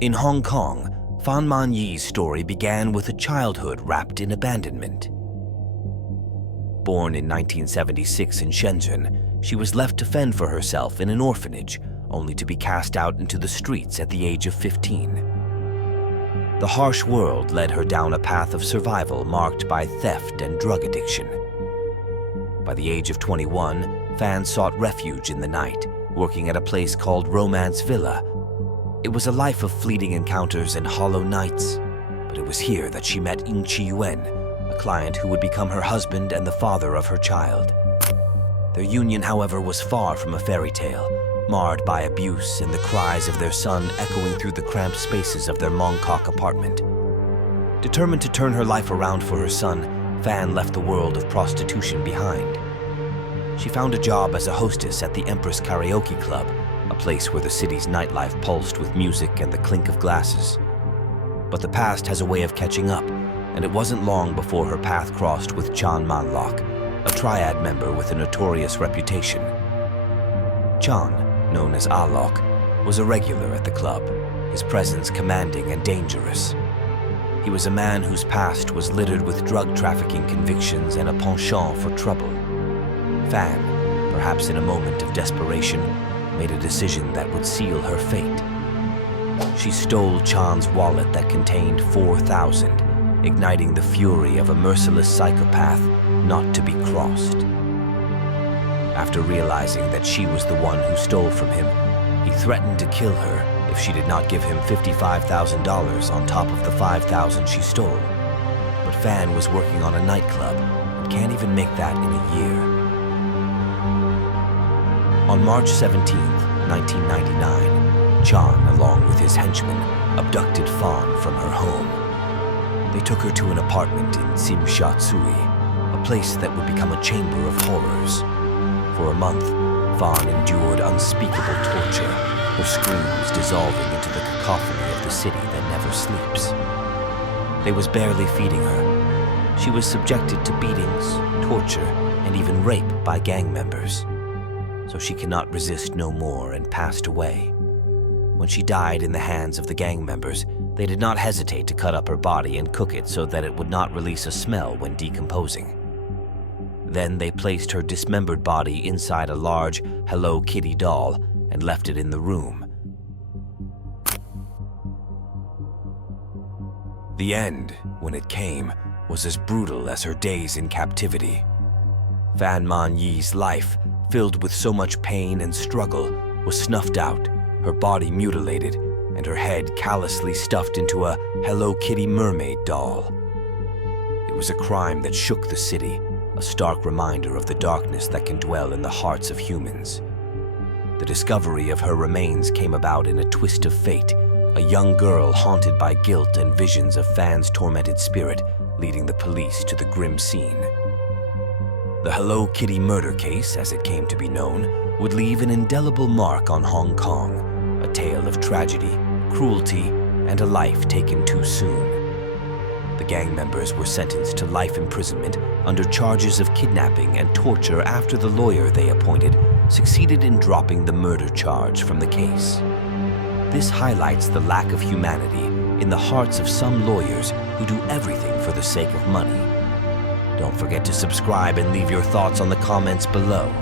In Hong Kong, Fan Man Yi's story began with a childhood wrapped in abandonment. Born in 1976 in Shenzhen, she was left to fend for herself in an orphanage, only to be cast out into the streets at the age of 15. The harsh world led her down a path of survival marked by theft and drug addiction. By the age of 21, Fan sought refuge in the night, working at a place called Romance Villa. It was a life of fleeting encounters and hollow nights, but it was here that she met Ng Chi Yuen, a client who would become her husband and the father of her child. Their union, however, was far from a fairy tale, marred by abuse and the cries of their son echoing through the cramped spaces of their Mongkok apartment. Determined to turn her life around for her son, Fan left the world of prostitution behind. She found a job as a hostess at the Empress Karaoke Club, a place where the city's nightlife pulsed with music and the clink of glasses. But the past has a way of catching up, and it wasn't long before her path crossed with Chan Man Lok, a triad member with a notorious reputation. Chan, known as Ah Lok, was a regular at the club, his presence commanding and dangerous. He was a man whose past was littered with drug trafficking convictions and a penchant for trouble. Fan, perhaps in a moment of desperation, made a decision that would seal her fate. She stole Chan's wallet that contained 4,000, igniting the fury of a merciless psychopath not to be crossed. After realizing that she was the one who stole from him, he threatened to kill her if she did not give him $55,000 on top of the $5,000 she stole. But Fan was working on a nightclub and can't even make that in a year. On March 17, 1999, Chan, along with his henchmen, abducted Fan from her home. They took her to an apartment in Tsim Sha Tsui, a place that would become a chamber of horrors. For a month, Fan endured unspeakable torture, her screams dissolving into the cacophony of the city that never sleeps. They was barely feeding her. She was subjected to beatings, torture, and even rape by gang members. So she cannot resist no more and passed away. When she died in the hands of the gang members, they did not hesitate to cut up her body and cook it so that it would not release a smell when decomposing. Then they placed her dismembered body inside a large Hello Kitty doll and left it in the room. The end, when it came, was as brutal as her days in captivity. Fan Man Yi's life, filled with so much pain and struggle, was snuffed out, her body mutilated, and her head callously stuffed into a Hello Kitty mermaid doll. It was a crime that shook the city, a stark reminder of the darkness that can dwell in the hearts of humans. The discovery of her remains came about in a twist of fate, a young girl haunted by guilt and visions of Fan's tormented spirit, leading the police to the grim scene. The Hello Kitty murder case, as it came to be known, would leave an indelible mark on Hong Kong, a tale of tragedy, cruelty, and a life taken too soon. The gang members were sentenced to life imprisonment under charges of kidnapping and torture after the lawyer they appointed succeeded in dropping the murder charge from the case. This highlights the lack of humanity in the hearts of some lawyers who do everything for the sake of money. Don't forget to subscribe and leave your thoughts on the comments below.